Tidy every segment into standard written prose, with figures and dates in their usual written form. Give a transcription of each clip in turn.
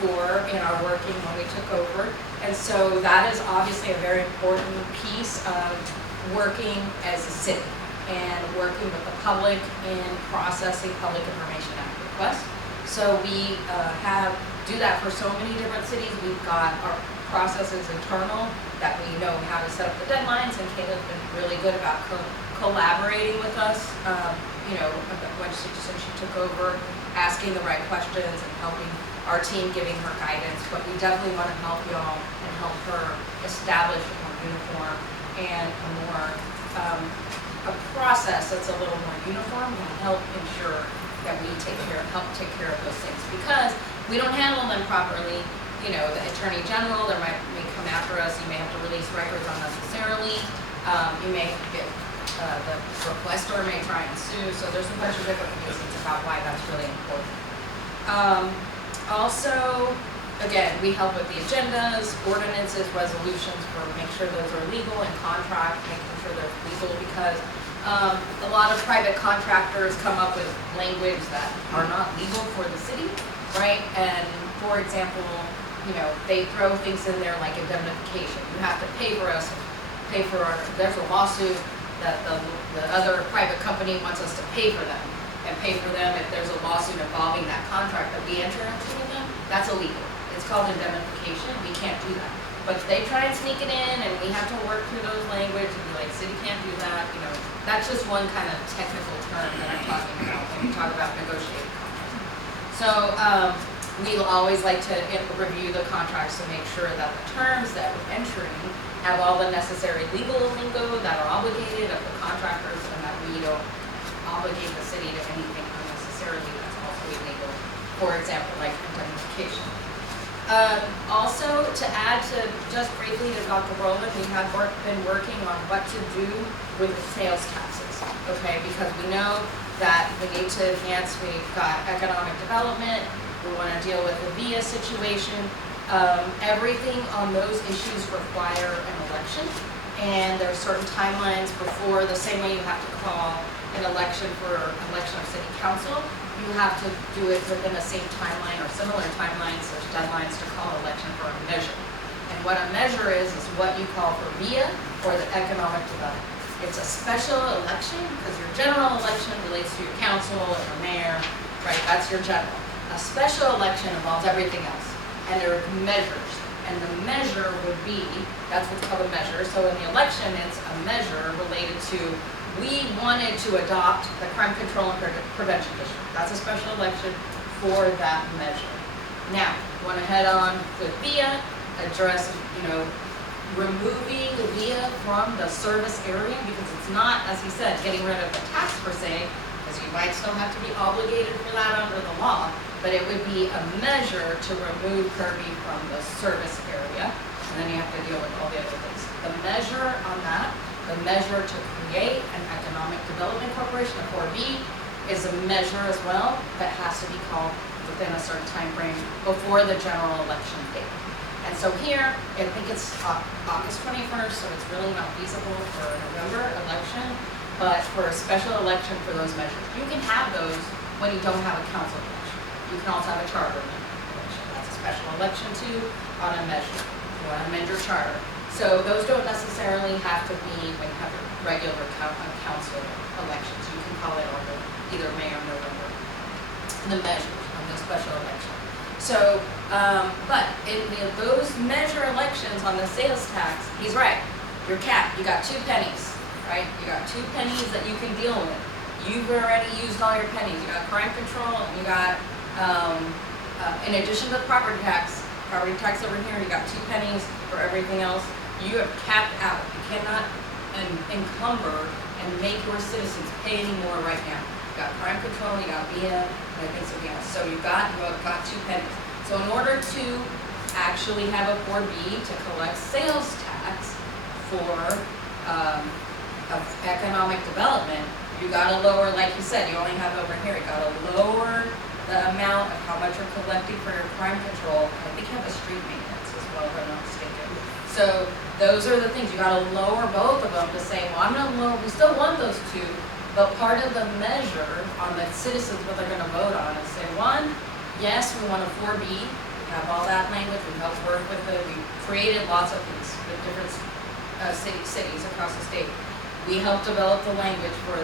before in our working when we took over. And so that is obviously a very important piece of working as a city and working with the public in processing Public Information Act requests. So we do that for so many different cities. We've got our processes internal that we know how to set up the deadlines, and Kayla's been really good about collaborating with us, since she took over, asking the right questions and helping our team, giving her guidance. But we definitely want to help y'all and help her establish a more uniform and a process that's a little more uniform and help ensure that we help take care of those things. Because we don't handle them properly, the Attorney General may come after us. You may have to release records unnecessarily. You may get the requester may try and sue. So there's a bunch of different reasons about why that's really important. Also, again, we help with the agendas, ordinances, resolutions for make sure those are legal, and contract, making sure they're legal, because a lot of private contractors come up with language that are not legal for the city, right? And for example, they throw things in there like indemnification. You have to pay for us, there's a lawsuit that the other private company wants us to pay for them, and pay for them if there's a lawsuit involving that contract that we enter into with them. That's illegal. It's called indemnification. We can't do that. But they try and sneak it in, and we have to work through those language and be like, city can't do that. That's just one kind of technical term that I'm talking about when we talk about negotiated contracts. So we'll always like to review the contracts to make sure that the terms that we're entering have all the necessary legal lingo that are obligated of the contractors, and that we don't obligate the city to anything unnecessarily that's also illegal. For example, like indemnification. Also, to add to just briefly to Dr. Rowland, we have been working on what to do with the sales taxes, okay? Because we know that we need to enhance, we've got economic development, we want to deal with the VIA situation. Everything on those issues require an election, and there are certain timelines before, the same way you have to call an election for election of city council, you have to do it within the same timeline or similar timelines. There's deadlines to call an election for a measure. And what a measure is what you call for VIA or the economic development. It's a special election because your general election relates to your council and your mayor, right? That's your general. A special election involves everything else. And there are measures, and the measure would be, that's what's called a measure. So in the election, it's a measure related to, we wanted to adopt the Crime Control and Prevention District. That's a special election for that measure. Now, you want to head on with VIA, address, removing VIA from the service area, because it's not, as he said, getting rid of the tax per se, because you might still have to be obligated for that under the law, but it would be a measure to remove Kirby from the service area, and then you have to deal with all the other things. The measure on that, the measure to create an economic development corporation, a 4B, is a measure as well that has to be called within a certain time frame before the general election date. And so here, I think it's August 21st, so it's really not feasible for a November election, but for a special election for those measures. You can have those when you don't have a council election. You can also have a charter election. That's a special election too on a measure. You want to amend your charter. So those don't necessarily have to be when you have regular council elections. You can call it either May or November. The measures of the special election. So, but in those measure elections on the sales tax, he's right. You're capped. You got 2 pennies, right? You got 2 pennies that you can deal with. You've already used all your pennies. You got crime control, and you got, in addition to the property tax over here, you got 2 pennies for everything else. You have capped out. You cannot encumber and make your citizens pay any more right now. You got crime control, you got VIA, and I think something else. So you have got 2 pennies. So in order to actually have a 4B to collect sales tax for economic development, you got to lower, like you said, you only have over here, you got to lower the amount of how much you're collecting for your crime control. I think you have a street maintenance as well, if I'm not mistaken. So those are the things, you got to lower both of them to say, well, I'm going to lower, we still want those 2, but part of the measure on the citizens, what they're going to vote on is say, 1, yes, we want a 4B have all that language, we helped work with it, we created lots of these with different cities across the state. We helped develop the language for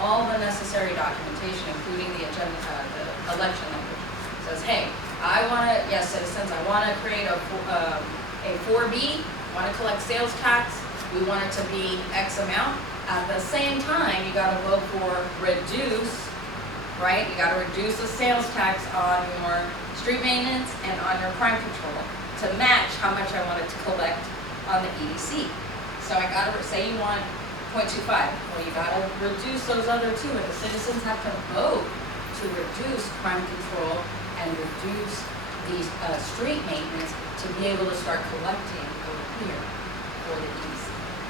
all the necessary documentation, including the agenda, the election language. It says, hey, yes, citizens, I want to create a 4B, want to collect sales tax, we want it to be X amount. At the same time, you got to vote for reduce, right? You got to reduce the sales tax on your street maintenance and on your crime control to match how much I wanted to collect on the EDC. So I got to say you want 0.25. Well, you got to reduce those other two, and the citizens have to vote to reduce crime control and reduce these street maintenance to be able to start collecting over here for the EDC.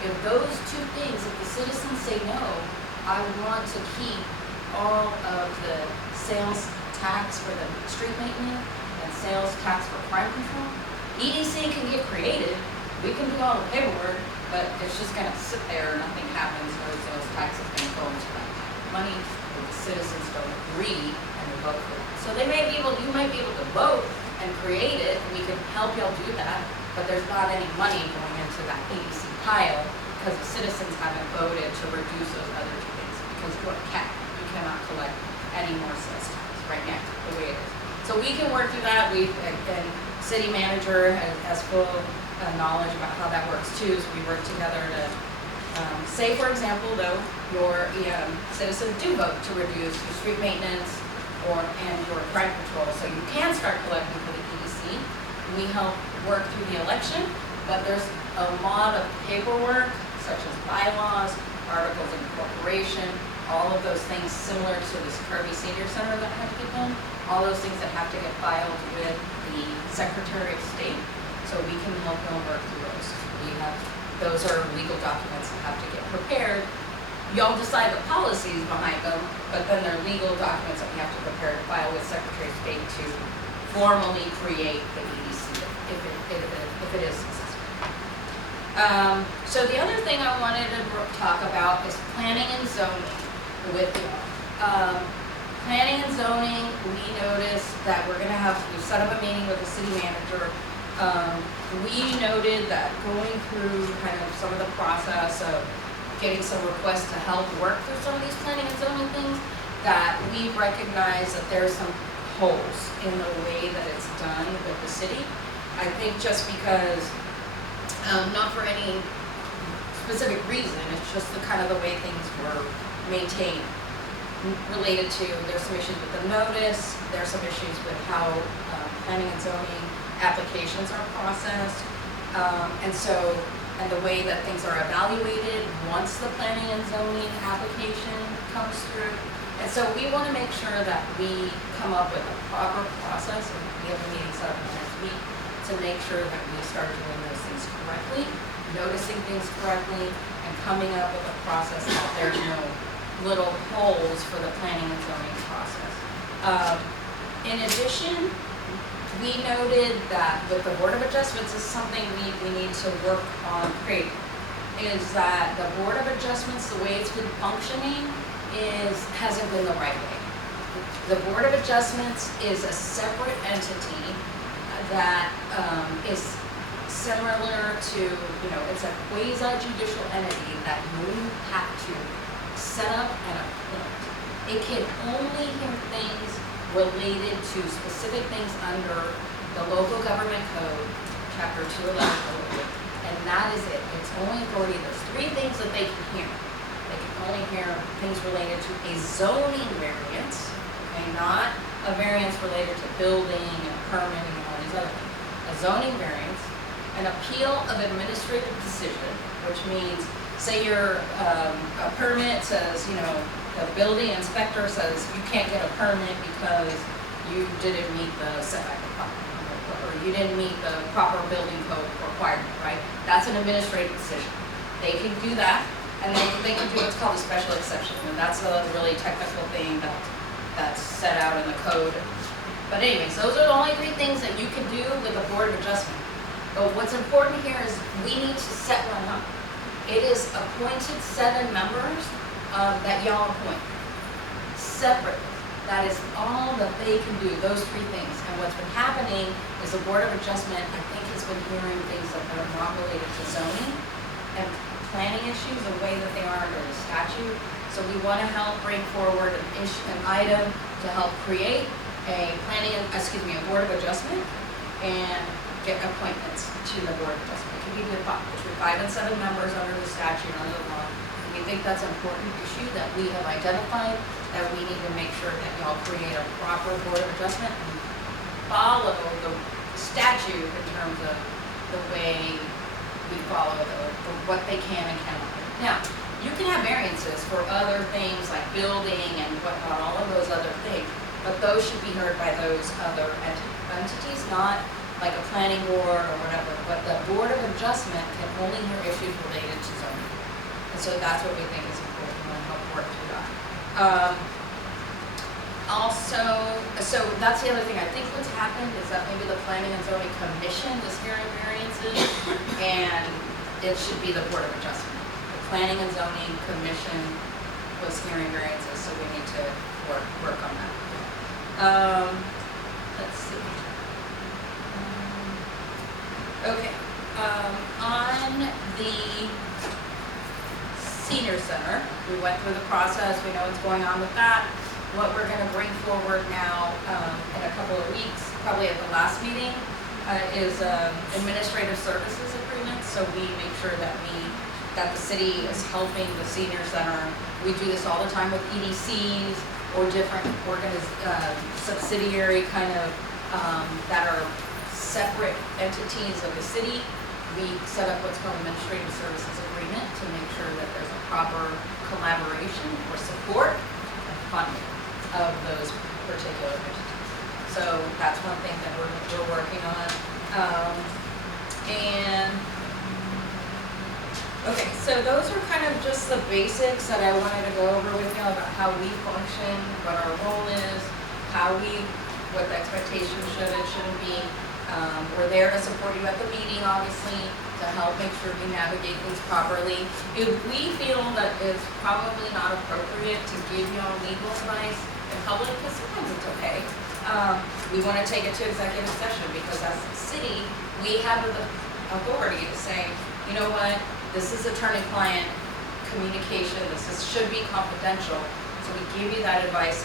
If those two things, if the citizens say no, I want to keep all of the sales tax for the street maintenance and sales tax for crime control, EDC can get created, we can do all the paperwork, but it's just gonna sit there, nothing happens, no sales tax is gonna go into that money if the citizens don't agree and they vote for it. So you might be able to vote and create it, and we can help y'all do that, but there's not any money going into that EDC pile because the citizens haven't voted to reduce those other two things, because you're a cap. You cannot collect any more sales tax right now, the way it is. So we can work through that. And city manager has full knowledge about how that works too, so we work together to say, for example, though, your citizens do vote to reduce your street maintenance and your crime control, so you can start collecting for the EDC. We help work through the election, but there's a lot of paperwork, such as bylaws, articles of incorporation, all of those things similar to this Kirby Senior Center that have to get done, all those things that have to get filed with the Secretary of State, so we can help them work through those. Those are legal documents that have to get prepared. Y'all decide the policies behind them, but then they're legal documents that we have to prepare to file with Secretary of State to formally create the EDC if it is successful. So the other thing I wanted to talk about is planning and zoning with you. Planning and zoning, we noticed that we've set up a meeting with the city manager. We noted that going through kind of some of the process of getting some requests to help work through some of these planning and zoning things, that we recognize that there's some holes in the way that it's done with the city. I think just because, not for any specific reason, it's just the kind of the way things were maintained. Related to, there's some issues with the notice, there's some issues with how planning and zoning applications are processed, and the way that things are evaluated once the planning and zoning application comes through. And so we want to make sure that we come up with a proper process, and we have a meeting set up next week to make sure that we start doing those things correctly, noticing things correctly, and coming up with a process that there's no little holes for the planning and zoning process. In addition, we noted that with the Board of Adjustments is something we need to work on creating, is that the Board of Adjustments, the way it's been functioning, hasn't been the right way. The Board of Adjustments is a separate entity that is similar to, it's a quasi-judicial entity that you have to set up and appoint. It can only hear things related to specific things under the local government code, chapter 211 code, and that is it. It's only authority. There's 3 things that they can hear. They can only hear things related to a zoning variance, okay, not a variance related to building and permitting and all these other things. A zoning variance, an appeal of administrative decision, which means, say your a permit says, the building inspector says you can't get a permit because you didn't meet the setback requirement, or you didn't meet the proper building code requirement, right? That's an administrative decision. They can do that, and they can do what's called a special exception, and that's a really technical thing that's set out in the code. But anyways, those are the only 3 things that you can do with a Board of Adjustment. But what's important here is we need to set one up. It is appointed 7 members that y'all appoint separately. That is all that they can do, those three things. And what's been happening is the Board of Adjustment, I think, has been hearing things that are not related to zoning and planning issues the way that they are under the statute. So we want to help bring forward an item to help create a a Board of Adjustment and get appointments to the Board of Adjustment. It can be between 5 and 7 members under the statute, under the law. And we think that's an important issue that we have identified, that we need to make sure that y'all create a proper Board of Adjustment and follow the statute in terms of the way we follow what they can and cannot do. Now, you can have variances for other things like building and whatnot, all of those other things, but those should be heard by those other entities, not like a planning board or whatever. But the Board of Adjustment can only hear issues related to zoning. And so that's what we think is important. We want to help work through that. So that's the other thing. I think what's happened is that maybe the Planning and Zoning Commission is hearing variances, and it should be the Board of Adjustment. The Planning and Zoning Commission was hearing variances, so we need to work on that. Let's see. Okay. On the Senior Center, we went through the process. We know what's going on with that. What we're going to bring forward now in a couple of weeks, probably at the last meeting, is administrative services agreements. So we make sure that the city is helping the Senior Center. We do this all the time with EDCs or different subsidiary kind of that are separate entities of the city. We set up what's called administrative services agreement to make sure that there's a proper collaboration or support and funding of those particular entities. So that's one thing that we're working on. Okay, so those are kind of just the basics that I wanted to go over with you about how we function, what our role is, what the expectations should and shouldn't be. We're there to support you at the meeting, obviously, to help make sure we navigate things properly. If we feel that it's probably not appropriate to give you all legal advice in public, because sometimes it's okay, we want to take it to executive session, because as a city, we have the authority to say, you know what, this is attorney-client communication, should be confidential, so we give you that advice